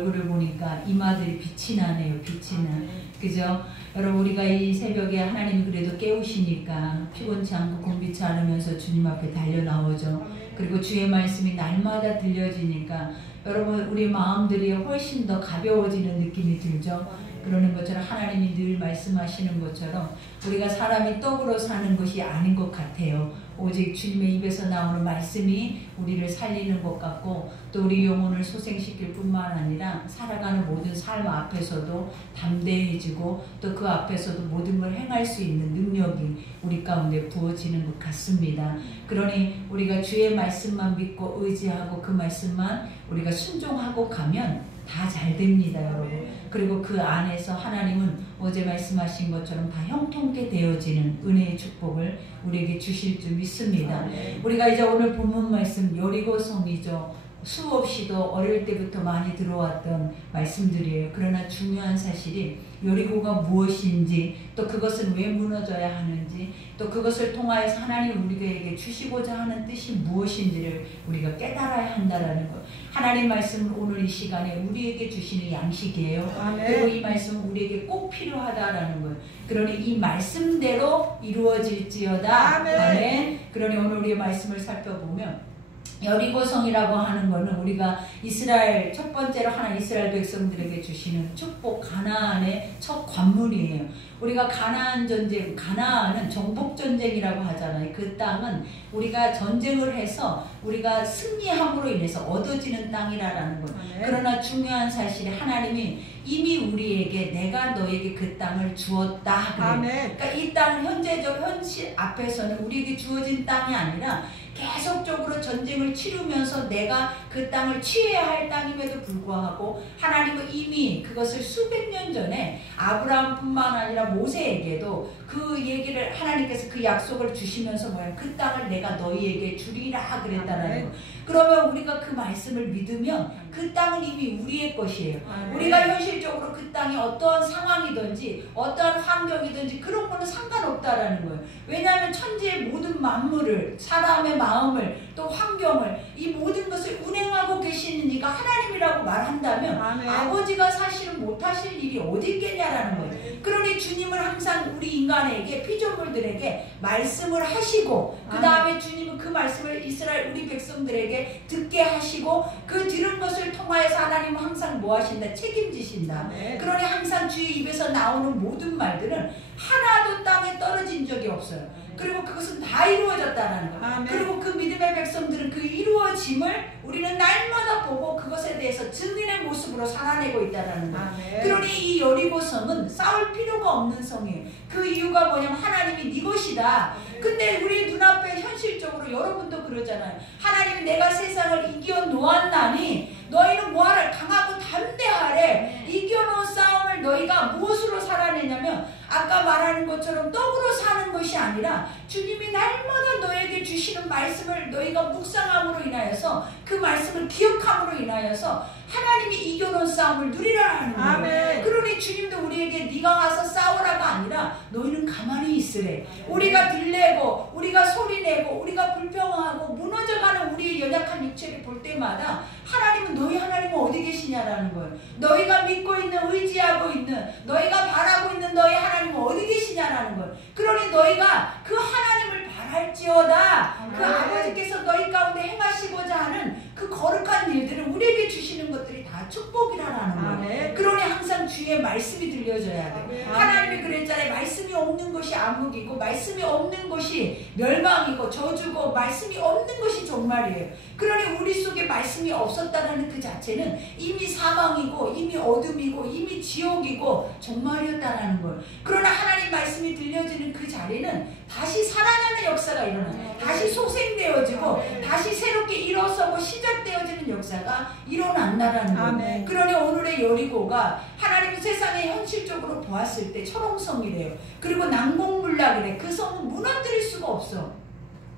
얼굴을 보니까 이마들이 빛이 나네요. 빛이 나. 그죠? 여러분, 우리가 이 새벽에 하나님이 그래도 깨우시니까 피곤치 않고 공비치 않으면서 주님 앞에 달려 나오죠. 그리고 주의 말씀이 날마다 들려지니까 여러분, 우리 마음들이 훨씬 더 가벼워지는 느낌이 들죠. 그러는 것처럼 하나님이 늘 말씀하시는 것처럼 우리가 사람이 떡으로 사는 것이 아닌 것 같아요. 오직 주님의 입에서 나오는 말씀이 우리를 살리는 것 같고, 또 우리 영혼을 소생시킬 뿐만 아니라 살아가는 모든 삶 앞에서도 담대해지고, 또 그 앞에서도 모든 걸 행할 수 있는 능력이 우리 가운데 부어지는 것 같습니다. 그러니 우리가 주의 말씀만 믿고 의지하고 그 말씀만 우리가 순종하고 가면 다 잘 됩니다, 여러분. 그리고 그 안에서 하나님은 어제 말씀하신 것처럼 다 형통케 되어지는 은혜의 축복을 우리에게 주실 줄 믿습니다. 우리가 이제 오늘 본문 말씀 여리고성이죠. 수없이도 어릴 때부터 많이 들어왔던 말씀들이에요. 그러나 중요한 사실이 여리고가 무엇인지, 또 그것은 왜 무너져야 하는지, 또 그것을 통하여서 하나님 우리에게 주시고자 하는 뜻이 무엇인지를 우리가 깨달아야 한다는 것. 하나님 말씀은 오늘 이 시간에 우리에게 주시는 양식이에요. 아멘. 그리고 이 말씀은 우리에게 꼭 필요하다라는 것. 그러니 이 말씀대로 이루어질지어다. 아멘. 아멘. 그러니 오늘 우리의 말씀을 살펴보면 여리고성이라고 하는 것은 우리가 이스라엘, 첫 번째로 하나님 이스라엘 백성들에게 주시는 축복, 가나안의 첫 관문이에요. 우리가 가나안 전쟁, 가나안은 정복 전쟁이라고 하잖아요. 그 땅은 우리가 전쟁을 해서 우리가 승리함으로 인해서 얻어지는 땅이라는 것. 그러나 중요한 사실이 하나님이 이미 우리에게 내가 너에게 그 땅을 주었다. 그래. 그러니까 이 땅은 현재적 현실 앞에서는 우리에게 주어진 땅이 아니라 계속적으로 전쟁을 치르면서 내가 그 땅을 취해야 할 땅임에도 불구하고 하나님은 이미 그것을 수백 년 전에 아브라함뿐만 아니라 모세에게도 그 얘기를 하나님께서 그 약속을 주시면서 뭐야, 그 땅을 내가 너희에게 주리라 그랬다라는 거. 그러면 우리가 그 말씀을 믿으면 그 땅은 이미 우리의 것이에요. 우리가 현실적으로 그 땅이 어떠한 상황이든지 어떠한 환경이든지 그런 거는 상관없다라는 거예요. 왜냐하면 천지의 모든 만물을, 사람의 마음을, 또 환경을, 이 모든 것을 운행하고 계시는 이가 하나님이라고 말한다면 아버지가 사실은 못하실 일이 어디 있겠냐라는 거예요. 그러니 주님은 항상 우리 인간에게, 피조물들에게 말씀을 하시고, 그 다음에 주님은 그 말씀을 이스라엘 우리 백성들에게 듣게 하시고, 그 들은 것을 통하여서 하나님은 항상 뭐 하신다? 책임지신다. 그러니 항상 주의 입에서 나오는 모든 말들은 하나도 땅에 떨어진 적이 없어요. 그리고 그것은 다 이루어졌다는 거. 그리고 그 믿음의 백성들은 그 이루어짐을 우리는 날마다 보고 그것에 대해서 증인의 모습으로 살아내고 있다는 거. 그러니 이 여리고성은 싸울 필요가 없는 성이에요. 그 이유가 뭐냐면 하나님이 네 것이다. 근데 우리 눈앞에 현실적으로 여러분도 그러잖아요. 하나님이 내가 세상을 이겨 놓았나니 너희는 뭐하라? 강하고 담대하래. 이겨놓은 싸움을 너희가 무엇으로 살아내냐면 아까 말하는 것처럼 떡으로 사는 것이 아니라 주님이 날마다 너에게 주시는 말씀을 너희가 묵상함으로 인하여서, 그 말씀을 기억함으로 인하여서 하나님이 이겨놓은 싸움을 누리라는 거예요. 그러니 주님도 우리에게 네가 와서 싸우라가 아니라 너희는 가만히 있으래. 우리가 들내고 우리가 소리내고 우리가 불평하고 무너져가는 우리의 연약한 육체를 볼 때마다 하나님은 너희 하나님은 어디 계시냐라는 거예요. 너희가 믿고 있는, 의지하고 있는, 너희가 바라고 있는 너희 하나님은 어디 계시냐라는 거예요. 그러니 너희가 그 하나님을 바랄지어다. 그 아버지께서 너희 가운데 행하시고자 하는 그 거룩한 일들을 우리에게 주시는 것들이 다 축복이라는 거예요. 그러니 항상 주의 말씀이 들려져야 돼. 하나님이 그랬잖아요. 말씀이 없는 것이 암흑이고 말씀이 없는 것이 멸망이고 저주고 말씀이 없는 것이 종말이에요. 그러니 우리 속에 말씀이 없었다는 그 자체는 이미 사망이고 이미 어둠이고 이미 지옥이고 종말이었다는 거예요. 그러나 하나님 말씀이 들려지는 그 자리는 다시 살아나는 역사가 일어나요. 다시 소생되어지고 다시 새롭게 일어서고 시작되어지는 역사가 일어난다는 거예요. 그러니 오늘의 여리고가 하나님은 세상에 현실적으로 보았을 때 철옹성이래요. 그리고 난공불락이래. 그 성은 무너뜨릴 수가 없어.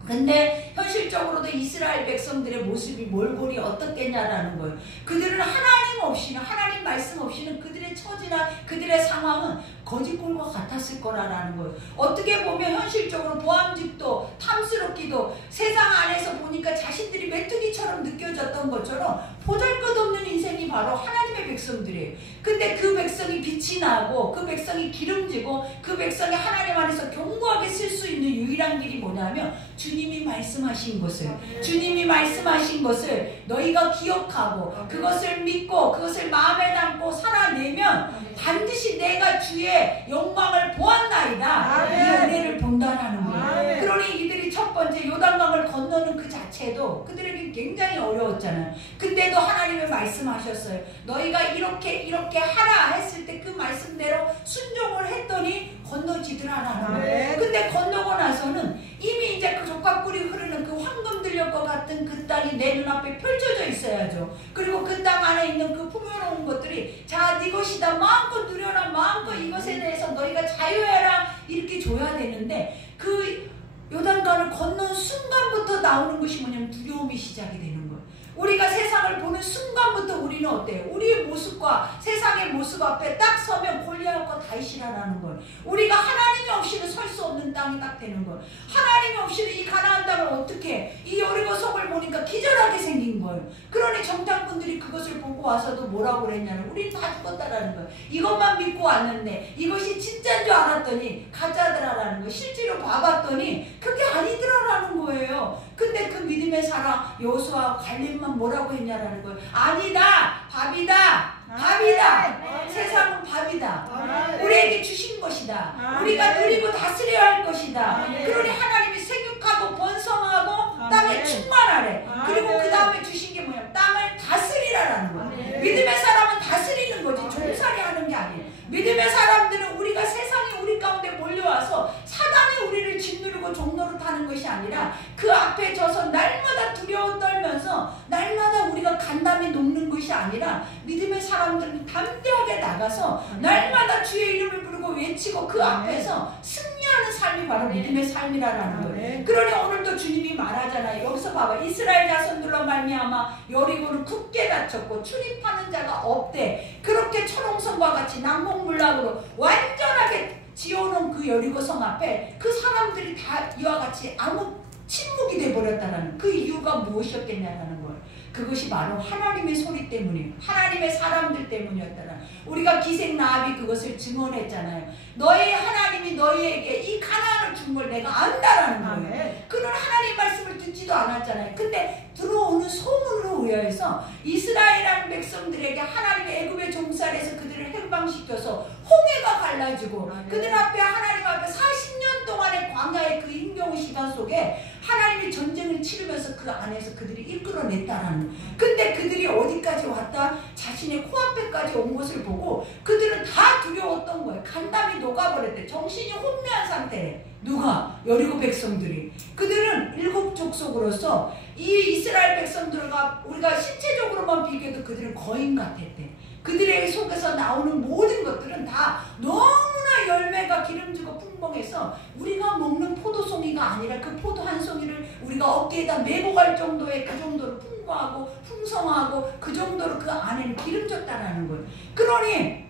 근데 현실적으로도 이스라엘 백성들의 모습이 몰골이 어떻겠냐라는 거예요. 그들은 하나님 없이는, 하나님 말씀 없이는 그들의 처지나 그들의 상황은 거짓골과 같았을 거라는 거예요. 어떻게 보면 현실적으로 보암직도 탐스럽기도 세상 안에서 보니까 자신들이 메뚜기처럼 느껴졌던 것처럼 보잘것없는 인생이 바로 하나님의 백성들이에요. 근데 그 백성이 빛이 나고 그 백성이 기름지고 그 백성이 하나님 안에서 견고하게 쓸 수 있는 유일한 길이 뭐냐면 주님이 말씀하신 것을, 주님이 말씀하신 것을 너희가 기억하고 그것을 믿고 그것을 마음에 담고 살아내면 반드시 내가 주의 영광을 보았나이다, 이 은혜를 본다라는 거예요. 그러니 이들이 첫 번째 요단강을 건너는 그 자체도 그들에게 굉장히 어려웠잖아요. 근데도 하나님이 말씀하셨어요. 너희가 이렇게 하라 했을 때 그 말씀대로 순종을 했더니 건너지더라라는 거예요. 근데 건너고 나서는 이미 이제 그 족합꿀이 흐르는 그 황금 들녘과 같은 그 땅이 내 눈앞에 펼쳐져 있어야죠. 그리고 그 땅 안에 있는 그 풍요로운 것들이 자 네 것이다, 마음껏 누려라, 마음껏 이것에 대해서 너희가 자유해라, 이렇게 줘야 되는데 그 요단강을 건넌 순간부터 나오는 것이 뭐냐면 두려움이 시작이 되는 거예요. 우리가 세상을 보는 순간부터 우리는 어때요? 우리의 모습과 세상의 모습 앞에 딱 서면 골리앗과 다윗이라는 걸, 우리가 하나님이 없이는 설 수 없는 땅이 딱 되는 걸, 하나님이 없이는 이 가나안 땅을 어떻게, 이 여리고 성을 보니까 기절하게 생긴 거예요. 그러니 정탐꾼들이 그것을 보고 와서도 뭐라고 그랬냐면 우린 다 죽었다라는 거예요. 이것만 믿고 왔는데 이것이 진짜인 줄 알았더니 가짜더라라는 거예요. 실제로 봐봤더니 그게 아니더라라는 거예요. 근데 그 믿음의 사람 여호수아와 갈렙만 뭐라고 했냐라는 거예요. 아니다, 밥이다, 밥이다. 세상은 밥이다. 우리에게 주신 것이다. 우리가 누리고 다스려야 할 것이다. 그러니 하나님이 생육하고 번성하고 땅에 충만하래. 그리고 그 다음에 주신 게 뭐냐? 땅을 다스리라라는 거야. 믿음의 사람은 다스리는 거지, 종살이 하는 게 아니에요. 믿음의 사람들은 우리가 세상이 우리 가운데 몰려와서 사단이 우리를 짓누르고 종노릇하는 것이 아니라 그 앞에 져서 날마다 두려워 떨면서 날마다 우리가 간담이 녹는 것이 아니라 믿음의 사람들은 담대하게 나가서 날마다 주의 이름을 부르고 외치고 그 앞에서 승리하는 삶이 바로 믿음의 삶이라는 거예요. 그러니 오늘도 주님이 말하잖아요. 여기서 봐봐. 이스라엘 자손들로 말미암아 여리고는 굳게 닫혔고 출입하는 자가 없대. 그렇게 철옹성과 같이 난공불락으로 완전하게 지어놓은 그 여리고성 앞에 그 사람들이 다 이와 같이 아무 침묵이 돼버렸다는 그 이유가 무엇이었겠냐는 거예요. 그것이 바로 하나님의 소리 때문이에요. 하나님의 사람들 때문이었다는. 우리가 기생 라합이 그것을 증언했잖아요. 너희 하나님이 너희에게 이 가나안을 준 걸 내가 안다라는 거예요. 그는 하나님 말씀을 듣지도 않았잖아요. 근데 들어오는 소문으로 의해서 이스라엘이라는 백성들에게 하나님의 애굽의 종살에서 그들을 해방시켜서 홍해가 갈라지고 그들 앞에 하나님 앞에 40년 동안의 광야의 그 힘겨운 시간 속에 하나님이 전쟁을 치르면서 그 안에서 그들이 이끌어냈다라는 거예요. 근데 그들이 어디까지 왔다? 자신의 코앞에까지 온 것을 보고 그들은 다 두려웠던 거예요. 간담이 녹아버렸대. 정신이 혼미한 상태래. 누가? 여리고 백성들이. 그들은 일곱 족속으로서 이 이스라엘 백성들과 우리가 신체적으로만 비교해도 그들은 거인 같았대. 그들의 속에서 나오는 모든 것들은 다 너무나 열매가 기름지고 풍성해서 우리가 먹는 포도송이가 아니라 그 포도 한 송이를 우리가 어깨에다 메고 갈 정도의 그 정도로 풍부하고 풍성하고 그 정도로 그 안에는 기름졌다라는 거예요. 그러니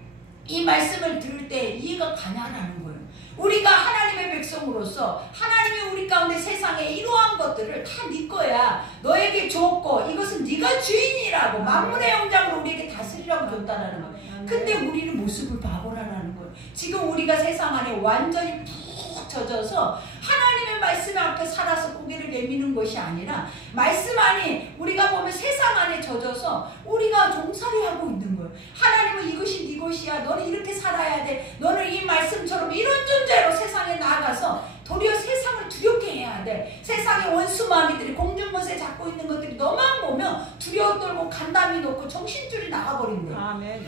이 말씀을 들을 때 이해가 가냐라는 거예요. 우리가 하나님의 백성으로서 하나님이 우리 가운데 세상에 이러한 것들을 다 네 거야, 너에게 줬고 이것은 네가 주인이라고 만물의 영장으로 우리에게 다스리라고 줬다라는 거예요. 근데 우리는 모습을 바보라는 거예요. 지금 우리가 세상 안에 완전히 푹 젖어서 하나님의 말씀 앞에 살아서 고개를 내미는 것이 아니라 말씀 안에 우리가 보면 세상 안에 젖어서 우리가 종살이하고 있는 거예요. 하나님은 이것이 네 것이야, 너는 이렇게 살아야 돼, 너는 이 말씀처럼 이런 존재로 세상에 나아가서 도리어 세상을 두렵게 해야 돼. 세상의 원수마귀들이 공중것에 잡고 있는 것들이 너만 보면 두려워 떨고 간담이 높고 정신줄이 나가버린대.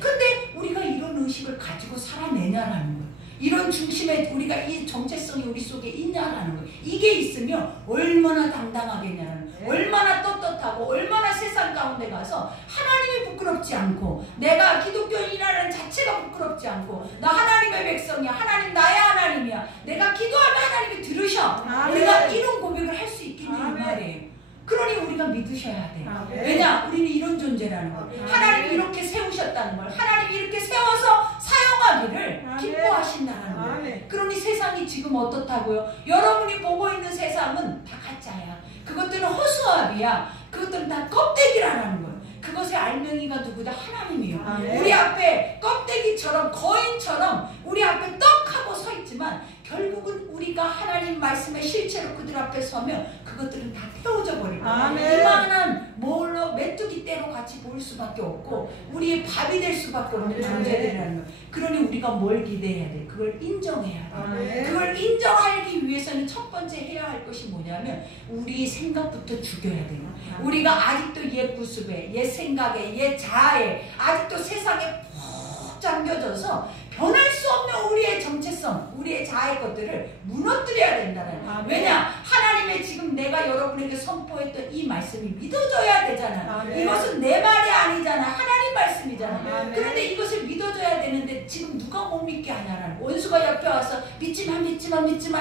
근데 우리가 이런 의식을 가지고 살아내냐라는 거예요. 이런 중심에 우리가 이 정체성이 우리 속에 있냐라는 거예요. 이게 있으면 얼마나 당당하겠냐는 거예요. 얼마나 떳떳하고 얼마나 세상 가운데 가서 하나님이 부끄럽지 않고 내가 기독교인이라는 자체가 부끄럽지 않고 나 하나님의 백성이야, 하나님 나의 하나님이야, 내가 기도하면 하나님이 들으셔. 우리가 이런 고백을 할 수 있겠냐 이 말이에요. 그러니 우리가 믿으셔야 돼. 왜냐? 우리는 이런 존재라는 걸, 하나님이 이렇게 세우셨다는 걸, 하나님이 이렇게 세워서 사용하기를 기뻐하신다는 거예요. 그러니 세상이 지금 어떻다고요? 여러분이 보고 있는 세상은 다 가짜야. 그것들은 허수아비야. 그것들은 다 껍데기라는 거예요. 그것의 알맹이가 누구다? 하나님이에요. 아멘. 우리 앞에 껍데기처럼 거인처럼 우리 앞에 떡하고 서 있지만 결국은 우리가 하나님 말씀의 실체로 그들 앞에 서면 그것들은 다 태워져 버리고 이만한 뭘로 메뚜기 떼로 같이 보일 수밖에 없고 우리의 밥이 될 수밖에 없는 존재들이라는 거예요. 그러니 우리가 뭘 기대해야 돼? 그걸 인정해야 돼. 그걸 인정하기 위해서는 첫 번째 해야 할 것이 뭐냐면 우리 생각부터 죽여야 돼요. 우리가 아직도 옛 구습에, 옛 생각에, 옛 자아에 아직도 세상에 푹 잠겨져서 변할 수 없는 우리의 정체성, 우리의 자아의 것들을 무너뜨려야 된다는 거예요. 왜냐? 하나님의 지금 내가 여러분에게 선포했던 이 말씀이 믿어져야 되잖아. 이것은 내 말이 아니잖아. 하나님 말씀이잖아. 그런데 이것을 믿어줘야 되는데 지금 누가 못 믿게 하냐라는 거예요. 원수가 옆에 와서 믿지마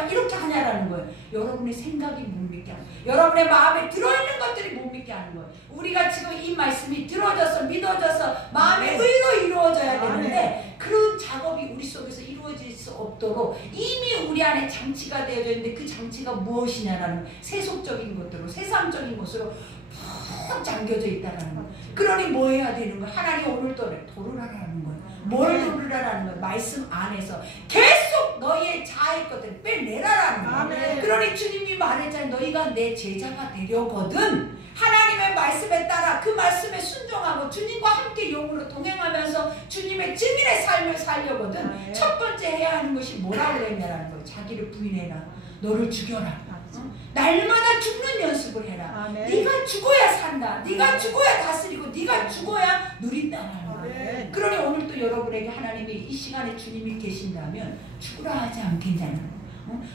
이렇게 하냐라는 거예요. 여러분의 생각이 못 믿게 하는 거예요. 여러분의 마음에 들어있는 것들이 못 믿게 하는 거예요. 우리가 지금 이 말씀이 들어져서 믿어져서 마음의 의로 이루어져야 되는데 그런 작업이 우리 속에서 이루어질 수 없도록 이미 우리 안에 장치가 되어져 있는데 그 장치가 무엇이냐라는 세속적인 것들로 세상적인 것으로 푹 잠겨져 있다는 거예요. 그러니 뭐 해야 되는 거예요? 하나님 오늘 도르라라는 거예요. 뭘 도르라라는 거예요? 말씀 안에서 계속 너희의 자아의 것들을 빼내라라는 거예요. 그러니 주님이 말했잖아요. 너희가 내 제자가 되려거든 하나님의 말씀에 따라 그 말씀에 순종하고 주님과 함께 영으로 동행하면서 주님의 증인의 삶을 살려거든 첫 번째 해야 하는 것이 뭐라고 했냐라는 거예요. 자기를 부인해라. 너를 죽여라. 날마다 죽는 연습을 해라. 네가 죽어야 산다. 네가 죽어야 다스리고 네가 죽어야 누린다라는 거예요. 그러니 오늘 또 여러분에게 하나님이 이 시간에 주님이 계신다면 죽으라 하지 않겠냐는 거예요.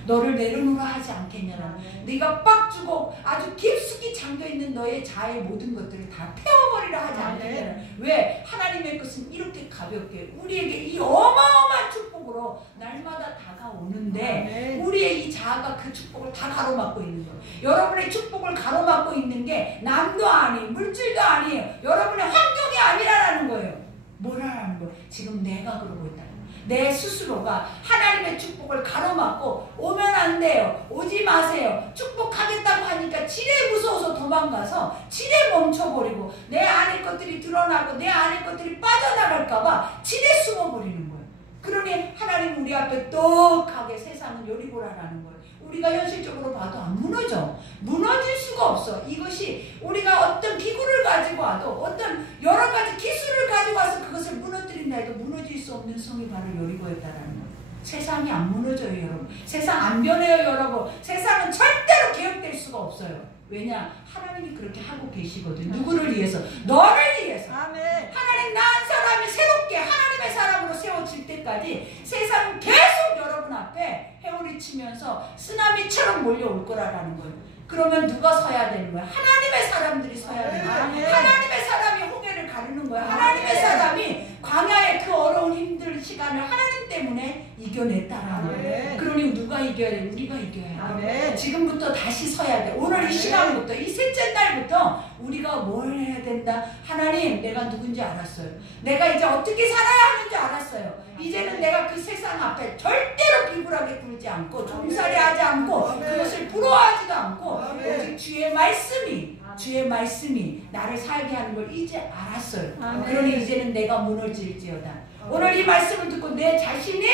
너를 내려놓으라 하지 않겠냐라. 네가 빡 주고 아주 깊숙이 잠겨있는 너의 자아의 모든 것들을 다 태워버리라 하지 않겠냐라. 왜? 하나님의 것은 이렇게 가볍게 우리에게 이 어마어마한 축복으로 날마다 다가오는데 우리의 이 자아가 그 축복을 다 가로막고 있는 거예요. 여러분의 축복을 가로막고 있는 게 남도 아니에요. 물질도 아니에요. 여러분의 환경이 아니라는 거예요. 뭐라는 거예요? 지금 내가 그러고 있다. 내 스스로가 하나님의 축복을 가로막고 오면 안 돼요. 오지 마세요. 축복하겠다고 하니까 지레 무서워서 도망가서 지레 멈춰버리고 내 안의 것들이 드러나고 내 안의 것들이 빠져나갈까봐 지레 숨어버리는 거예요. 그러니 하나님 우리 앞에 떡하게 세상은 여리고라라는 거예요. 우리가 현실적으로 봐도 안 무너져. 무너질 수가 없어. 이것이 우리가 어떤 기구를 가지고 와도 어떤 여러 가지 기술을 가지고 와서 그것을 무너뜨린다 해도 무너질 수 없는 성이 바로 여리고였다라는 거예요. 세상이 안 무너져요, 여러분. 세상 안 변해요, 여러분. 세상은 절대로 개혁될 수가 없어요. 왜냐? 하나님이 그렇게 하고 계시거든. 누구를 위해서? 너를 위해서. 하나님 낳은 사람이 새롭게 하나님의 사람으로 세워질 때까지 세상은 계속 여러분 앞에 회오리 치면서 쓰나미처럼 몰려올 거라는 거예요. 그러면 누가 서야 되는 거야? 하나님의 사람들이 서야 되는 거야. 하나님의 사람이 홍해를 가르는 거야. 하나님의 사람이 광야의 그 어려운 힘든 시간을 하나님 때문에 이겨냈다라는 거예요. 그러니 누가 이겨야 돼? 우리가 이겨야 돼. 지금부터 다시 서야 돼. 오늘 이 시간부터 이 셋째 날부터 우리가 뭘 해야 된다? 하나님, 내가 누군지 알았어요. 내가 이제 어떻게 살아야 하는지 알았어요. 이제는 내가 그 세상 앞에 절대로 비굴하게 굴지 않고 종살이하지 않고 그것을 부러워하지도 않고 오직 주의 말씀이 나를 살게 하는 걸 이제 알았어요. 그러니 이제는 내가 무너질지어다. 오늘 이 말씀을 듣고 내 자신이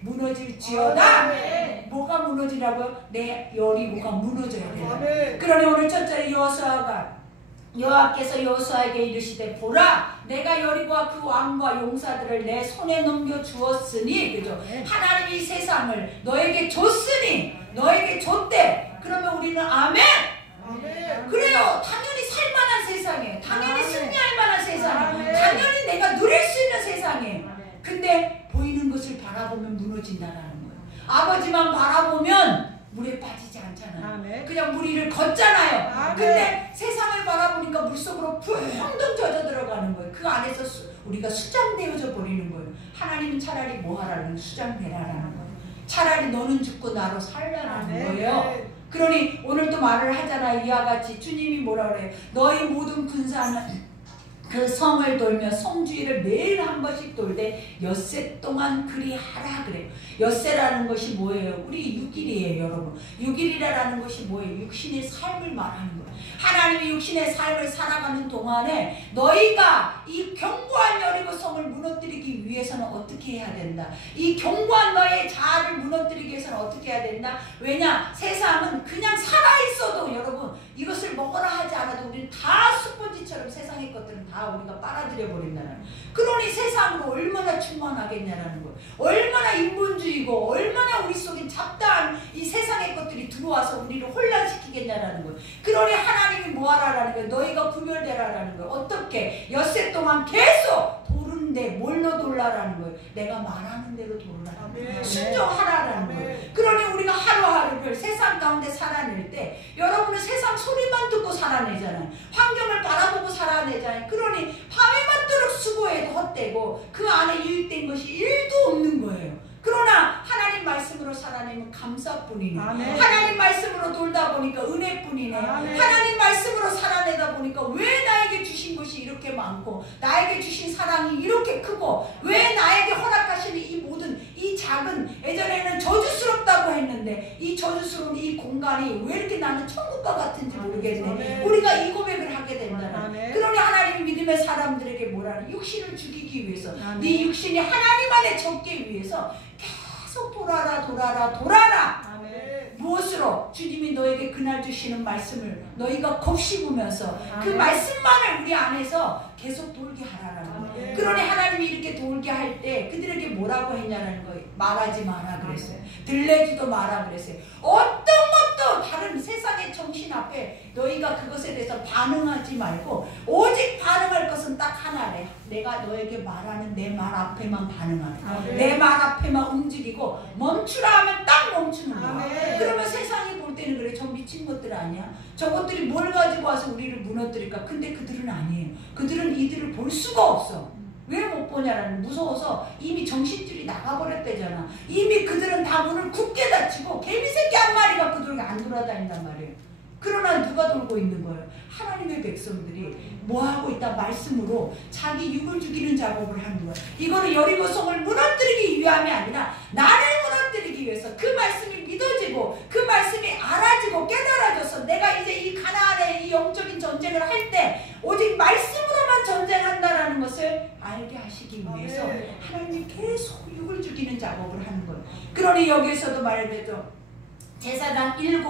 무너질지어다. 뭐가 무너지라고요? 내 여리고가 무너져야 돼요. 그러니 오늘 첫째 여호와께서 여호수아에게 이르시되 보라 내가 여리고와 그 왕과 용사들을 내 손에 넘겨 주었으니 그죠? 하나님이 세상을 너에게 줬으니 너에게 줬대. 그러면 우리는 아멘. 그래요. 당연히 살만한 세상이에요. 당연히 승리할 만한 세상이에요. 당연히 내가 누릴 수 있는 세상이에요. 근데 보이는 것을 바라보면 무너진다라는 거예요. 아버지만 바라보면 물에 빠지지 않잖아요. 그냥 물 위를 걷잖아요. 근데 세상을 바라보니까 물속으로 붕덩 젖어 들어가는 거예요. 그 안에서 우리가 수장되어져 버리는 거예요. 하나님은 차라리 뭐하라는 수장되라라는 거예요. 차라리 너는 죽고 나로 살라라는 거예요. 그러니 오늘도 말을 하잖아요. 이와 같이 주님이 뭐라 그래요? 너희 모든 근사는 그 성을 돌며 성주위를 매일 한 번씩 돌되 엿새 동안 그리하라 그래요. 엿새라는 것이 뭐예요? 우리 6일이에요, 여러분. 6일이라는 것이 뭐예요? 육신의 삶을 말하는 거예요. 하나님이 육신의 삶을 살아가는 동안에 너희가 이 견고한 여리고 성을 무너뜨리기 위해서는 어떻게 해야 된다? 이 견고한 너의 자아를 무너뜨리기 위해서는 어떻게 해야 된다? 왜냐? 세상은 그냥 살아있어도 여러분 이것을 먹어라 하지 않아도 우리는 다 스펀지처럼 세상의 것들은 다 우리가 빨아들여 버린다는. 그러니 세상으로 얼마나 충만하겠냐라는 거예요. 얼마나 인본주의고 얼마나 우리 속에 잡다한 이 세상의 것들이 들어와서 우리를 혼란시키겠냐라는 거예요. 그러니 하나님이 뭐하라라는 거예요. 너희가 구별되라라는 거예요. 어떻게? 엿새 동안 계속 도르는데 뭘로 돌라라는 거예요. 내가 말하는 대로 도르라는 거예요. 순종하라라는 거예요. 그러니 우리가 하루하루를 세상 가운데 살아낼 때 여러분은 세상 소리만 듣고 살아내잖아요. 환경을 바라보고 살아내잖아요. 그러니 밤이 맞도록 수고해도 헛되고 그 안에 유익된 것이 1도 없는 거예요. 그러나 하나님 말씀으로 살아내면 감사뿐이네. 하나님 말씀으로 돌다 보니까 은혜뿐이네. 하나님 말씀으로 살아내다 보니까 왜 나에게 주신 것이 이렇게 많고 나에게 주신 사랑이 이렇게 크고 왜 나에게 허락하시는 이 모든 이 작은 예전에는 저주스럽다고 했는데 이 저주스러운 이 공간이 왜 이렇게 나는 천국과 같은지 모르겠네. 우리가 이 고백을 하게 된다는. 그러니 하나님이 믿음의 사람들에게 뭐라는 육신을 죽이기 위해서 네 육신이 하나님 안에 적기 위해서 계속 돌아라. 무엇으로? 주님이 너에게 그날 주시는 말씀을 너희가 곱씹으면서 그 말씀만을 우리 안에서 계속 돌게 하라라는 거예요. 그러니 하나님이 이렇게 돌게 할 때 그들에게 뭐라고 했냐라는 거예요. 말하지 마라 그랬어요. 들레지도 마라 그랬어요. 어떤 것도 다른 세상의 정신 앞에 너희가 그것에 대해서 반응하지 말고 오직 반응할 것은 딱 하나래. 내가 너에게 말하는 내 말 앞에만 반응하래. 내 말 앞에만 움직이고 멈추라 하면 딱 멈추는 거야. 그러면 세상이 볼 때는 그래. 저 미친 것들 아니야? 저것들이 뭘 가지고 와서 우리를 무너뜨릴까? 근데 그들은 아니에요. 그들은 이들을 볼 수가 없어. 왜 못 보냐라는, 무서워서 이미 정신줄이 나가버렸대잖아. 이미 그들은 다 문을 굳게 닫히고 개미새끼 한 마리가 그들에게 안 돌아다닌단 말이에요. 그러나 누가 돌고 있는 거예요? 하나님의 백성들이 뭐하고 있다? 말씀으로 자기 육을 죽이는 작업을 하는 거예요. 이거는 여리고 성을 무너뜨리기 위함이 아니라 나를 무너뜨리기 위해서 그 말씀이 믿어지고 그 말씀이 알아지고 깨달아져서 내가 이제 이 가나안의 이 영적인 전쟁을 할 때 오직 말씀으로만 전쟁한다라는 것을 알게 하시기 위해서 하나님이 계속 육을 죽이는 작업을 하는 거예요. 그러니 여기서도 말해죠. 제사장 7은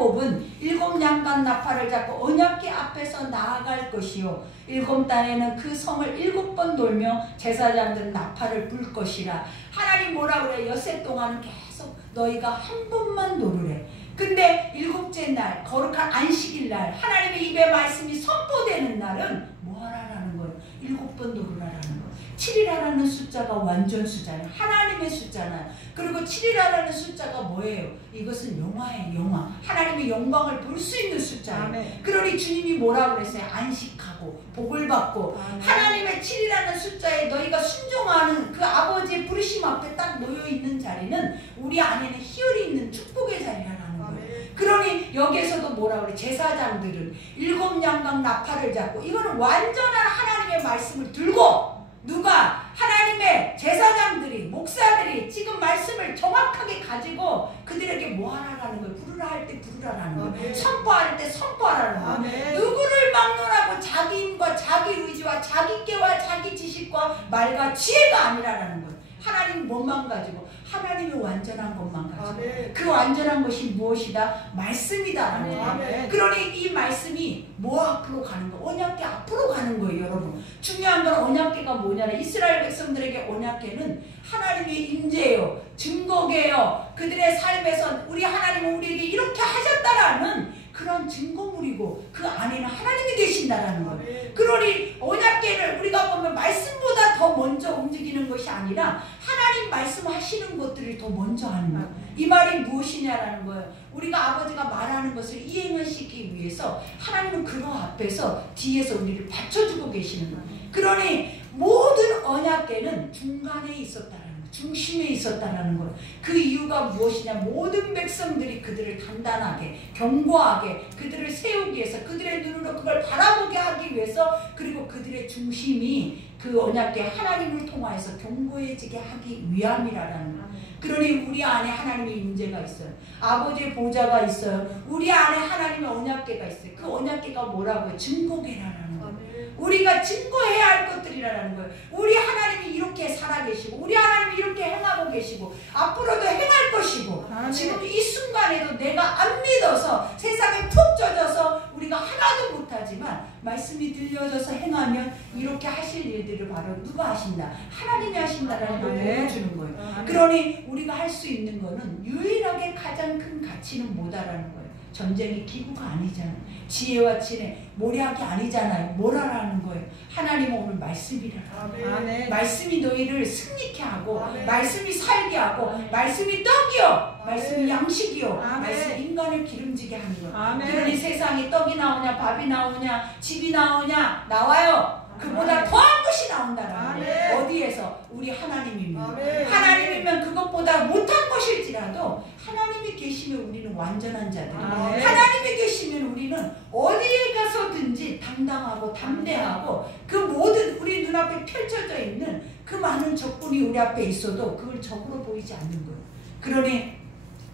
7양간 나팔을 잡고 언약궤 앞에서 나아갈 것이요 7달에는 그 성을 7번 돌며 제사장들은 나팔을 불 것이라. 하나님 뭐라 그래? 엿새 동안은 계속 너희가 한 번만 노르래. 근데 7째 날 거룩한 안식일 날 하나님의 입에 말씀이 선포되는 날은 뭐하라라는 거예요? 7번 노르라라는 거예요. 7이라는 숫자가 완전 숫자예요. 하나님의 숫자나요. 그리고 7이라는 숫자가 뭐예요? 이것은 영화예요. 영화. 하나님의 영광을 볼 수 있는 숫자예요. 아멘. 그러니 주님이 뭐라고 그랬어요? 안식하고 복을 받고. 아멘. 하나님의 7이라는 숫자에 너희가 순종하는 그 아버지의 부르심 앞에 딱 놓여있는 자리는 우리 안에는 희열이 있는 축복의 자리라는 거예요. 그러니 여기에서도 뭐라고 그래? 제사장들은 7양각 나팔을 잡고 이거는 완전한 하나님의 말씀을 들고 누가? 하나님의 제사장들이 목사들이 지금 말씀을 정확하게 가지고 그들에게 뭐 하라라는 거예요? 부르라 할 때 부르라라는 거예요. 선포할 때 선포하라는 거예요. 아멘. 누구를 막론하고 자기 힘과 자기 의지와 자기 깨와 자기 지식과 말과 지혜가 아니라라는 거예요. 하나님 뭐만 가지고? 하나님의 완전한 것만 가지고. 아멘. 그 완전한 것이 무엇이다? 말씀이다라는 거예요. 그러니 이 말씀이 뭐 앞으로 가는 거예요? 언약궤 앞으로 가는 거예요, 여러분. 중요한 건 언약궤가 뭐냐면 이스라엘 백성들에게 언약궤는 하나님의 임재예요. 증거예요. 그들의 삶에서 우리 하나님은 우리에게 이렇게 하셨다라는 그런 증거물이고 그 안에는 하나님이 계신다라는 거예요. 그러니 언약궤를 우리가 보면 말씀보다 더 먼저 움직이는 것이 아니라 하나님 말씀하시는 것들을 더 먼저 하는 거예요. 이 말이 무엇이냐라는 거예요. 우리가 아버지가 말하는 것을 이행하시기 위해서 하나님은 그거 앞에서 뒤에서 우리를 받쳐주고 계시는 거예요. 그러니 모든 언약궤는 중간에 있었다라는 거예요. 중심에 있었다라는 거예요. 그 이유가 무엇이냐? 모든 백성들이 그들을 단단하게 견고하게 그들을 세우기 위해서 그들의 눈으로 그걸 바라보게 하기 위해서 그리고 그들의 중심이 그 언약궤 하나님을 통하여서 견고해지게 하기 위함이라는 거예요. 그러니 우리 안에 하나님의 임재가 있어요. 아버지의 보좌가 있어요. 우리 안에 하나님의 언약궤가 있어요. 그 언약궤가 뭐라고요? 증거궤라는 거예요. 우리가 증거해야 할 것들이라는 거예요. 우리 하나님이 이렇게 살아계시고 우리 하나님이 이렇게 행하고 계시고 앞으로도 행할 것이고 지금 이 순간에도 내가 안 믿어서 세상에 푹 젖어서 우리가 하나도 못하지만 말씀이 들려져서 행하면 이렇게 하실 일들을 바로 누가 하신다? 하나님이 하신다라는 걸 보여주는 거예요. 그러니 우리가 할 수 있는 거는 유일하게 가장 큰 가치는 뭐다라는 거예요. 전쟁이 기구가 아니잖아요. 지혜와 친애, 모략이 아니잖아요. 뭐라라는 거예요. 하나님은 오늘 말씀이라는 말씀이 너희를 승리케 하고 말씀이 살게 하고 말씀이 떡이요 말씀이 양식이요 말씀이 인간을 기름지게 하는 거예요. 그러니 세상에 떡이 나오냐 밥이 나오냐 집이 나오냐 나와요. 그보다 더한 것이 나온다는 거예요. 어디에서? 우리 하나님이면 하나님이면 그것보다 못한 것일지라도 하나님이 계시면 우리는 완전한 자들. 하나님이 계시면 우리는 어디에 가서든지 당당하고 담대하고 그 모든 우리 눈앞에 펼쳐져 있는 그 많은 적군이 우리 앞에 있어도 그걸 적으로 보이지 않는 거예요. 그러니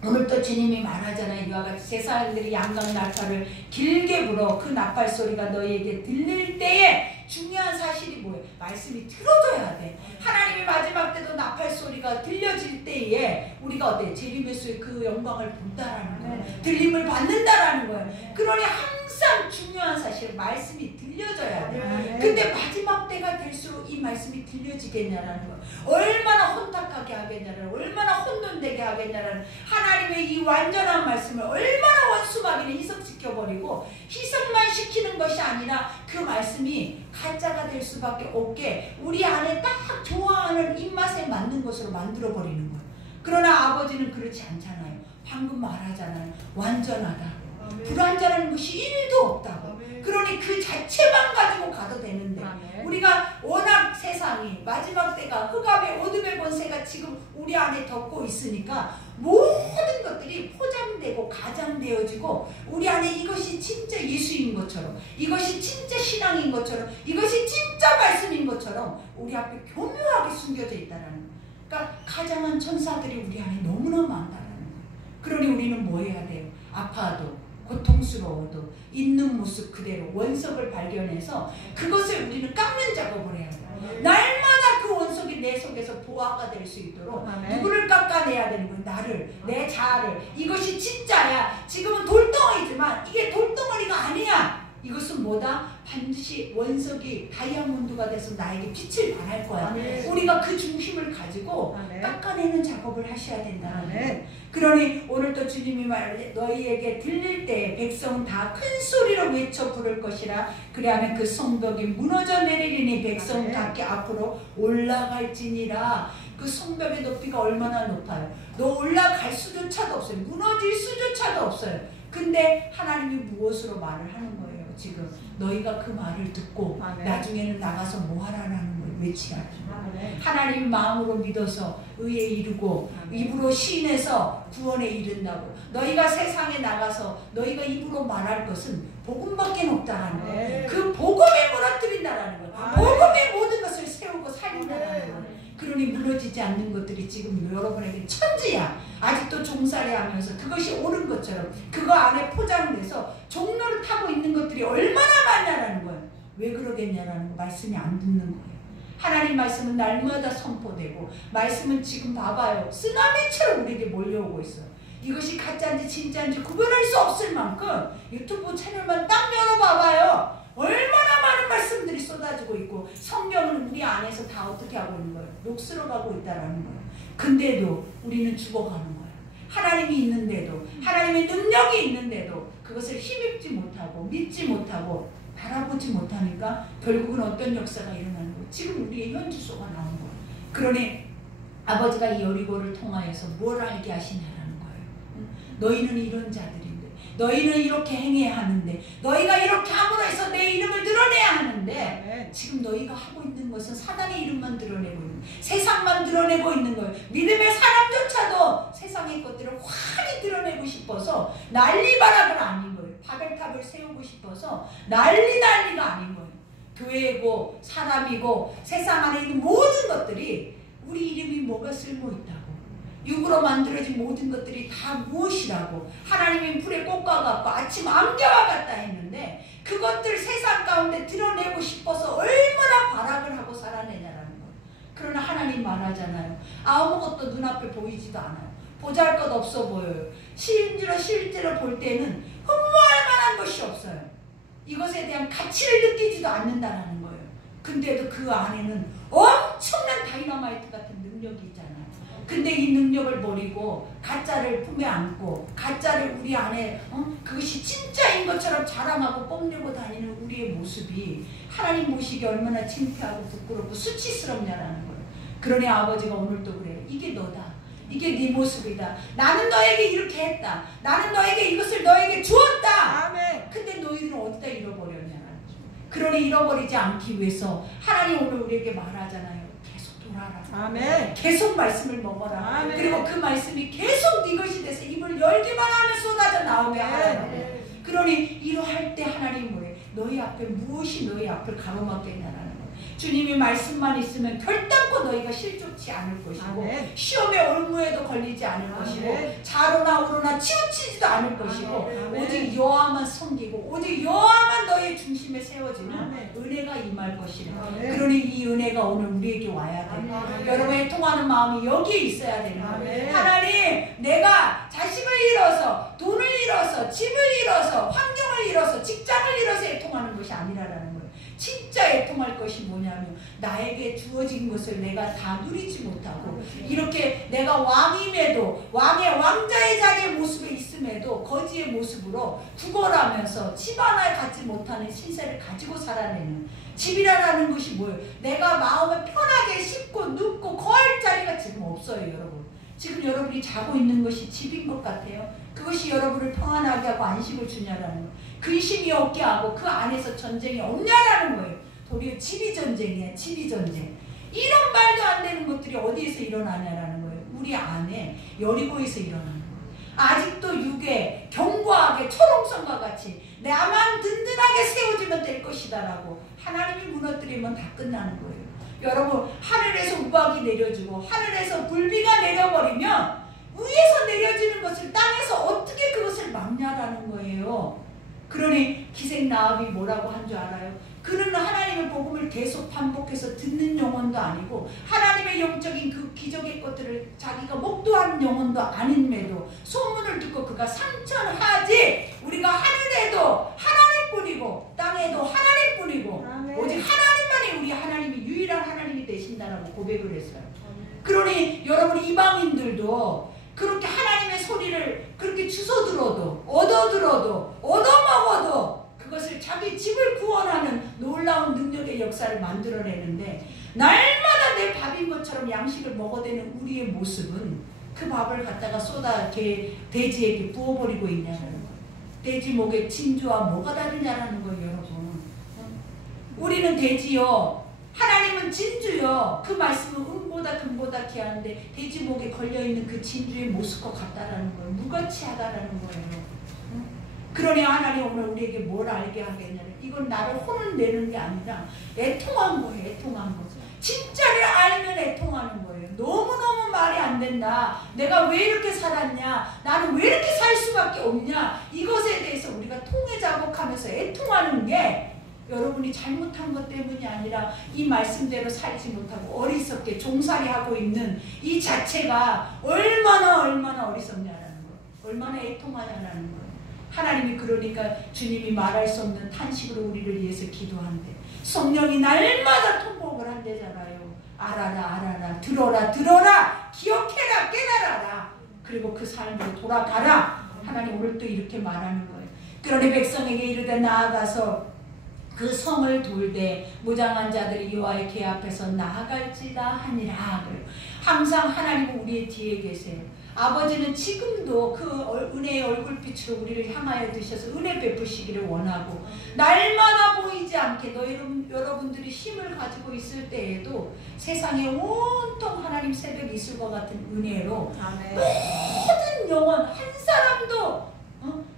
오늘 또 주님이 말하잖아요. 이와 같이 세상들이 양각 나팔을 길게 불어 그 나팔 소리가 너희에게 들릴 때에 중요한 사실이 뭐예요? 말씀이 들어줘야 돼. 하나님이 마지막 때도 나팔 소리가 들려질 때에 우리가 어때? 재림의 그 영광을 본다라는 거예요. 들림을 받는다라는 거예요. 그러니 항상 중요한 사실 말씀이 들려져야 돼. 근데 마지막 때가 될수록 이 말씀이 들려지겠냐라는 거예요. 얼마나 혼탁하게 하겠냐라는 얼마나 혼돈되게 하겠냐라는 하나님의 이 완전한 말씀을 얼마나 원수마귀는 희석시켜버리고 희석만 시키는 것이 아니라 그 말씀이 가짜가 될 수밖에 없게 우리 안에 딱 좋아하는 입맛에 맞는 것으로 만들어버리는 거예요. 그러나 아버지는 그렇지 않잖아요. 방금 말하잖아요. 완전하다. 불완전한 것이 1도 없다고. 그러니 그 자체만 가지고 가도 되는데 우리가 워낙 세상이 마지막 때가 흑암의 어둠의 권세가 지금 우리 안에 덮고 있으니까 모든 것들이 포장되고 가장되어지고 우리 안에 이것이 진짜 예수인 것처럼 이것이 진짜 신앙인 것처럼 이것이 진짜 말씀인 것처럼 우리 앞에 교묘하게 숨겨져 있다는 거예요. 그러니까 가장한 천사들이 우리 안에 너무나 많다는 거예요. 그러니 우리는 뭐 해야 돼요? 아파도 고통스러워도 있는 모습 그대로 원석을 발견해서 그것을 우리는 깎는 작업을 해야 돼요. 날마다 그 원석이 내 속에서 보화가 될 수 있도록 누구를 깎아내야 되는 거예요? 나를, 내 자아를. 이것이 진짜야. 지금은 돌덩어리지만 이게 돌덩어리가 아니야. 이것은 뭐다? 반드시 원석이 다이아몬드가 돼서 나에게 빛을 발할 거야. 우리가 그 중심을 가지고 깎아내는 작업을 하셔야 된다는 거예요. 그러니 오늘 또 주님이 말하되 너희에게 들릴 때 백성은 다 큰 소리로 외쳐 부를 것이라. 그리하면 그 성벽이 무너져 내리리니 백성은 각기 앞으로 올라갈지니라. 그 성벽의 높이가 얼마나 높아요? 너 올라갈 수조차도 없어요. 무너질 수조차도 없어요. 근데 하나님이 무엇으로 말을 하는 거예요? 지금 너희가 그 말을 듣고 나중에는 나가서 뭐 하라는 거예요? 외치라. 하나님 마음으로 믿어서 의에 이르고 입으로 시인해서 구원에 이른다고. 너희가 세상에 나가서 너희가 입으로 말할 것은 복음밖에 없다라는 거예요. 그 복음에 무너뜨린다라는 거예요. 복음의 모든 것을 세우고 살린다라는 거예요. 그러니 무너지지 않는 것들이 지금 여러분에게 천지야. 아직도 종살이 하면서 그것이 옳은 것처럼 그거 안에 포장돼서 종로를 타고 있는 것들이 얼마나 많냐라는 거예요. 왜 그러겠냐라는 거. 말씀이 안 듣는 거예요. 하나님 말씀은 날마다 선포되고 말씀은 지금 봐봐요. 쓰나미처럼 우리에게 몰려오고 있어요. 이것이 가짜인지 진짜인지 구별할 수 없을 만큼 유튜브 채널만 딱 열어봐봐요. 얼마나 많은 말씀들이 쏟아지고 있고 성경은 우리 안에서 다 어떻게 하고 있는 거예요? 녹슬어가고 있다라는 거예요. 근데도 우리는 죽어가는 거예요. 하나님이 있는데도 하나님의 능력이 있는데도 그것을 힘입지 못하고 믿지 못하고 바라보지 못하니까 결국은 어떤 역사가 일어나는 거예요. 지금 우리의 현주소가 나온 거예요. 그러니 아버지가 이 여리고를 통하여서 뭘 알게 하시냐라는 거예요. 너희는 이런 자들인데 너희는 이렇게 행해야 하는데, 너희가 이렇게 함으로 해서 내 이름을 드러내야 하는데, 지금 너희가 하고 있는 것은 사단의 이름만 드러내고 있는, 세상만 드러내고 있는 거예요. 믿음의 사람조차도 세상의 것들을 환히 드러내고 싶어서 난리바람을 아닌 거예요. 바벨탑을 세우고 싶어서 난리가 아닌 거예요. 교회고 사람이고 세상 안에 있는 모든 것들이 우리 이름이 뭐가 쓸모있다고, 육으로 만들어진 모든 것들이 다 무엇이라고, 하나님이 불의 꽃과 같고 아침 안개와 같다 했는데, 그것들 세상 가운데 드러내고 싶어서 얼마나 발악을 하고 살아내냐라는 거예요. 그러나 하나님 말하잖아요. 아무것도 눈앞에 보이지도 않아요. 보잘것 없어 보여요. 실제로 볼 때는 흠모할 만한 것이 없어요. 이것에 대한 가치를 느끼지도 않는다라는 거예요. 근데도 그 안에는 엄청난 다이너마이트 같은 능력이 있잖아요. 근데 이 능력을 버리고 가짜를 품에 안고 가짜를 우리 안에 그것이 진짜인 것처럼 자랑하고 뽐내고 다니는 우리의 모습이 하나님 보시기에 얼마나 창피하고 부끄럽고 수치스럽냐라는 거예요. 그러니 아버지가 오늘도 그래요. 이게 너다. 이게 네 모습이다. 나는 너에게 이렇게 했다. 나는 너에게 이것을 너에게 주었다. 아멘. 근데 너희들은 어디다 잃어버렸냐라는 거죠. 그러니 잃어버리지 않기 위해서 하나님 오늘 우리에게 말하잖아요. 계속 돌아라. 아멘. 계속 말씀을 먹어라. 아멘. 그리고 그 말씀이 계속 네 것이 돼서 입을 열기만 하면 쏟아져 나오게 하라고. 그러니 이러할 때 하나님 뭐예요? 너희 앞에 무엇이 너희 앞을 가로막겠냐라는 거예요. 주님이 말씀만 있으면 결단코 너희가 실족치 않을 것이고, 아멘. 시험의 올무에도 걸리지 않을 아멘. 것이고, 좌로나 우로나 치우치지도 않을 것이고, 아멘. 오직 여호와만 섬기고 오직 여호와만 너의 중심에 세워지는 아멘. 은혜가 임할 것이라. 아멘. 그러니 이 은혜가 오늘 우리에게 와야 돼요. 아멘. 여러분의 통하는 마음이 여기에 있어야 되는 거예요. 아멘. 하나님, 내가 자식을 잃어서, 돈을 잃어서, 집을 잃어서, 환경을 잃어서, 직장을 잃어서 애통하는 것이 아니라라는 거예요. 진짜 애통할 것이 뭐냐면, 나에게 주어진 것을 내가 다 누리지 못하고, 이렇게 내가 왕임에도, 왕자의 자리의 모습에 있음에도 거지의 모습으로 구걸하면서 집 하나 갖지 못하는 신세를 가지고 살아내는, 집이라는 것이 뭐예요? 내가 마음을 편하게 씻고 눕고 거할 자리가 지금 없어요, 여러분. 지금 여러분이 자고 있는 것이 집인 것 같아요. 그것이 여러분을 평안하게 하고 안식을 주냐라는 거예요. 근심이 없게 하고 그 안에서 전쟁이 없냐라는 거예요. 도리어 집이 전쟁이야. 집이 전쟁. 이런 말도 안 되는 것들이 어디에서 일어나냐라는 거예요. 우리 안에 여리고에서 일어나는 거예요. 아직도 육에 견고하게 초롱성과 같이 나만 든든하게 세워지면 될 것이다 라고 하나님이 무너뜨리면 다 끝나는 거예요. 여러분, 하늘에서 우박이 내려주고 하늘에서 불비가 내려버리면 위에서 내려지는 것을 땅에서 어떻게 그것을 막냐라는 거예요. 그러니 기생나합이 뭐라고 한 줄 알아요? 그는 하나님의 복음을 계속 반복해서 듣는 영혼도 아니고 하나님의 영적인 그 기적의 것들을 자기가 목도하는 영혼도 아님에도 소문을 듣고 그가 상천하지, 우리가 하늘에도 하나님뿐이고 땅에도 하나님뿐이고 오직 하나님만이 우리 하나님이 유일한 하나님이 되신다라고 고백을 했어요. 그러니 여러분, 이방인들도 그렇게 하나님의 소리를 그렇게 주워들어도 얻어들어도 얻어먹어도 그것을 자기 집을 구원하는 놀라운 능력의 역사를 만들어내는데, 날마다 내 밥인 것처럼 양식을 먹어대는 우리의 모습은 그 밥을 갖다가 쏟아 돼지에게 부어버리고 있냐는 거예요. 돼지 목에 진주와 뭐가 다르냐라는 거예요, 여러분. 우리는 돼지요, 하나님은 진주요. 그 말씀은 은보다 금보다 귀한데 돼지 목에 걸려있는 그 진주의 모습과 같다라는 거예요. 무가치하다라는 거예요. 그러니 하나님 오늘 우리에게 뭘 알게 하겠냐면, 이건 나를 혼을 내는 게 아니라 애통한 거예요. 애통한 거. 진짜를 알면 애통하는 거예요. 너무너무 말이 안 된다. 내가 왜 이렇게 살았냐, 나는 왜 이렇게 살 수밖에 없냐, 이것에 대해서 우리가 통해 자복하면서 애통하는 게 여러분이 잘못한 것 때문이 아니라 이 말씀대로 살지 못하고 어리석게 종살이하고 있는 이 자체가 얼마나 어리석냐라는 거예요. 얼마나 애통하냐라는 거예요. 하나님이 그러니까 주님이 말할 수 없는 탄식으로 우리를 위해서 기도한대. 성령이 날마다 통곡을 한대잖아요. 알아라, 들어라, 기억해라, 깨달아라. 그리고 그 삶으로 돌아가라. 하나님 오늘 또 이렇게 말하는 거예요. 그러니 백성에게 이르되 나아가서 그 성을 돌되 무장한 자들이 여호와의 궤 앞에서 나아갈지다 하니라. 그래요. 항상 하나님은 우리의 뒤에 계세요. 아버지는 지금도 그 은혜의 얼굴빛으로 우리를 향하여 드셔서 은혜 베푸시기를 원하고, 날마다 보이지 않게 여러분들이 힘을 가지고 있을 때에도 세상에 온통 하나님 새벽 이슬과 같은 은혜로 아멘. 모든 영혼 한 사람도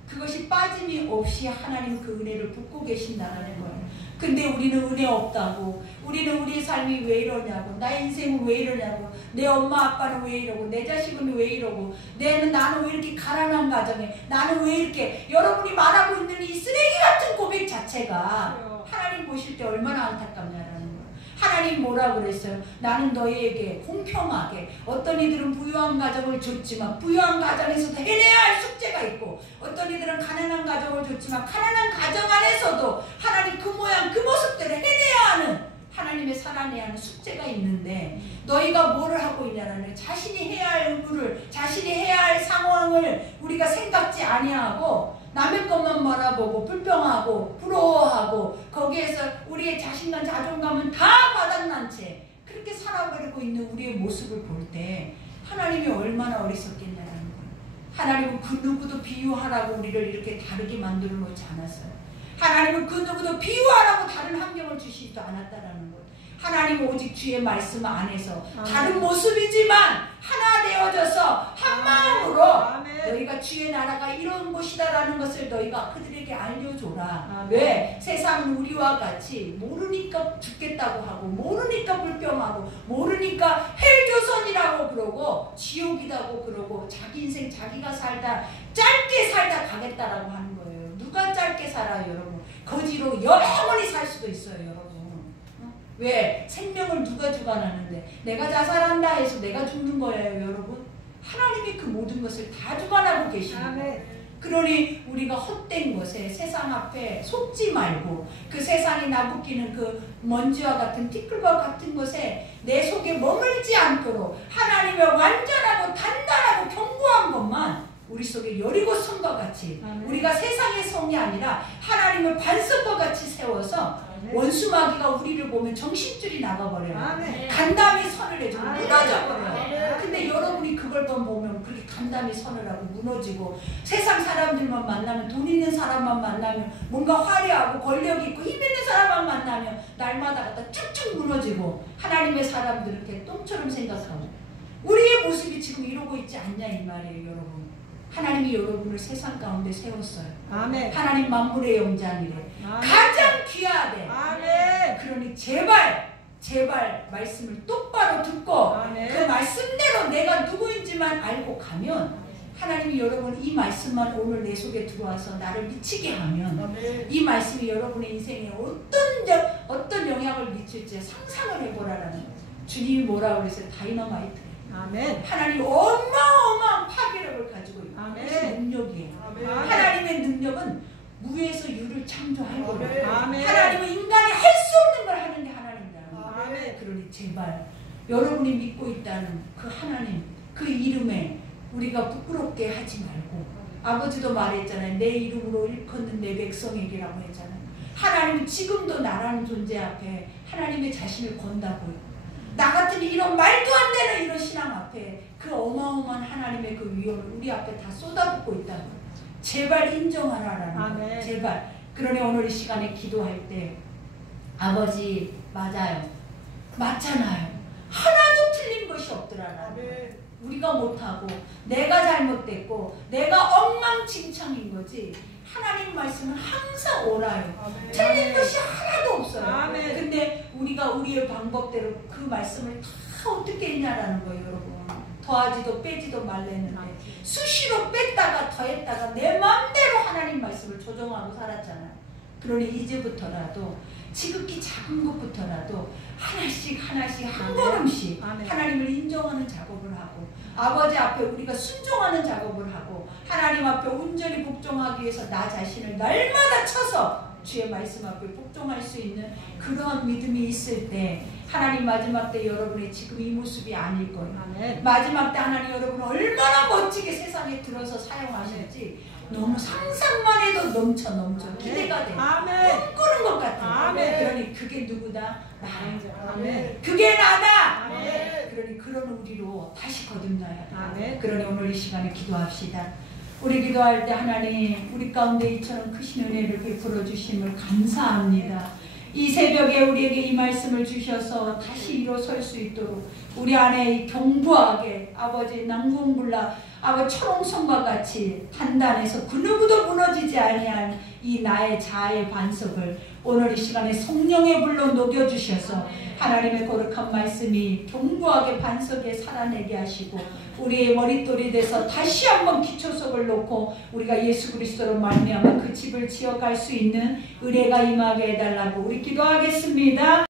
그것이 빠짐이 없이 하나님 그 은혜를 붓고 계신다는 거예요. 근데 우리는 은혜 없다고, 우리는 우리의 삶이 왜 이러냐고, 나의 인생은 왜 이러냐고, 내 엄마 아빠는 왜 이러고, 내 자식은 왜 이러고, 나는 왜 이렇게 가난한 가정에, 나는 왜 이렇게, 여러분이 말하고 있는 이 쓰레기 같은 고백 자체가 하나님 보실 때 얼마나 안타깝냐라는 거예요. 하나님 뭐라 그랬어요? 나는 너희에게 공평하게, 어떤 이들은 부유한 가정을 줬지만 부유한 가정에서도 해내야 할 숙제가 있고, 어떤 이들은 가난한 가정을 줬지만 가난한 가정 안에서도 하나님 그 모양 그 모습대로 해내야 하는, 하나님의 살아내야 하는 숙제가 있는데, 너희가 뭐를 하고 있냐는, 자신이 해야 할 의무를, 자신이 해야 할 상황을 우리가 생각지 아니하고 남의 것만 바라보고 불평하고 부러워하고, 거기에서 우리의 자신감 자존감은 다 바닥난 채 그렇게 살아버리고 있는 우리의 모습을 볼 때 하나님이 얼마나 어리석겠냐는 거예요. 하나님은 그 누구도 비유하라고 우리를 이렇게 다르게 만들어 놓지 않았어요. 하나님은 그 누구도 비유하라고 다른 환경을 주시지도 않았다라는 것. 하나님은 오직 주의 말씀 안에서 다른 모습이지만 하나 되어져서 한 마음으로 너희가 주의 나라가 이런 곳이다라는 것을 너희가 그들에게 알려줘라. 왜? 세상은 우리와 같이 모르니까 죽겠다고 하고, 모르니까 불평하고, 모르니까 헬조선이라고 그러고 지옥이라고 그러고, 자기 인생 자기가 살다 짧게 살다 가겠다라고 하는 거예요. 누가 짧게 살아요, 여러분? 거지로 영원히 살 수도 있어요, 여러분. 왜? 생명을 누가 주관하는데, 내가 자살한다 해서 내가 죽는 거예요, 여러분. 하나님이 그 모든 것을 다 주관하고 계시는 거예요. 그러니 우리가 헛된 것에, 세상 앞에 속지 말고, 그 세상이 나부끼는 그 먼지와 같은 티끌과 같은 것에 내 속에 머물지 않도록 하나님의 완전하고 단단하고 견고한 것만 우리 속에 여리고 성과 같이, 우리가 세상의 성이 아니라 하나님을 반석과 같이 세워서, 원수 마귀가 우리를 보면 정신줄이 나가버려요. 간담이 선을 해주고 무너져버려요. 근데 여러분이 그걸 보면 그렇게 간담이 선을 하고 무너지고, 세상 사람들만 만나면, 돈 있는 사람만 만나면, 뭔가 화려하고 권력 있고 힘 있는 사람만 만나면 날마다 갖다 쭉쭉 무너지고, 하나님의 사람들은 이렇게 똥처럼 생각하고, 우리의 모습이 지금 이러고 있지 않냐 이 말이에요, 여러분. 하나님이 여러분을 세상 가운데 세웠어요. 아멘. 하나님 만물의 영장이래. 가장 귀하대. 아멘. 그러니 제발 말씀을 똑바로 듣고, 아멘. 그 말씀대로 내가 누구인지만 알고 가면, 하나님이 여러분 이 말씀만 오늘 내 속에 들어와서 나를 미치게 하면, 아멘. 이 말씀이 여러분의 인생에 어떤 영향을 미칠지 상상을 해보라라는 거예요. 주님이 뭐라고 그랬어요? 다이너마이트. 아멘. 하나님 어마어마한 파괴력을 가지고 있고, 그것이 능력이에요. 아멘. 하나님의 능력은 무에서 유를 창조하고, 하나님은 인간이 할 수 없는 걸 하는 게 하나님이다. 그러니 제발 여러분이 믿고 있다는 그 하나님, 그 이름에 우리가 부끄럽게 하지 말고, 아버지도 말했잖아요. 내 이름으로 일컫는 내 백성에게라고 했잖아요. 하나님은 지금도 나라는 존재 앞에 하나님의 자신을 건다고요. 나 같은 이런 말도 안 되는 이런 신앙 앞에 그 어마어마한 하나님의 그 위엄을 우리 앞에 다 쏟아붓고 있다는 거예요. 제발 인정하라라는 거예요. 제발. 그러니 오늘 이 시간에 기도할 때, 아버지 맞아요. 맞잖아요. 하나도 틀린 것이 없더라라는 거예요. 우리가 못하고 내가 잘못됐고 내가 엉망진창인 거지, 하나님 말씀은 항상 옳아요. 틀린 것이 하나도 없어요. 근데 우리가 우리의 방법대로 그 말씀을 다 어떻게 했냐라는 거예요, 여러분. 더하지도 빼지도 말랬는데 수시로 뺐다가 더했다가 내 마음대로 하나님 말씀을 조정하고 살았잖아요. 그러니 이제부터라도 지극히 작은 것부터라도 하나씩 한 걸음씩 하나님을 인정하는 작업을 하고, 아버지 앞에 우리가 순종하는 작업을 하고, 하나님 앞에 온전히 복종하기 위해서 나 자신을 날마다 쳐서 주의 말씀 앞에 복종할 수 있는 그러한 믿음이 있을 때, 하나님 마지막 때 여러분의 지금 이 모습이 아닐 거예요. 마지막 때 하나님 여러분을 얼마나 멋지게 세상에 들어서 사용하실지 너무 상상만 해도 넘쳐 기대가 돼. 꿈꾸는 것 같아. 그러니 그게 누구다? 나야. 그게 나다. 그러니 그런 우리로 다시 거듭나야 돼. 그러니 오늘 이 시간에 기도합시다. 우리 기도할 때 하나님 우리 가운데 이처럼 크신 은혜를 베풀어 주심을 감사합니다. 이 새벽에 우리에게 이 말씀을 주셔서 다시 일어설 수 있도록 우리 안에 견고하게 아버지 난공불락 아버지 초롱성과 같이 단단해서 그 누구도 무너지지 아니한 이 나의 자아의 반석을 오늘 이 시간에 성령의 불로 녹여주셔서 하나님의 거룩한 말씀이 견고하게 반석에 살아내게 하시고 우리의 머릿돌이 돼서 다시 한번 기초석을 놓고 우리가 예수 그리스도로 말미암아 그 집을 지어갈 수 있는 은혜가 임하게 해달라고 우리 기도하겠습니다.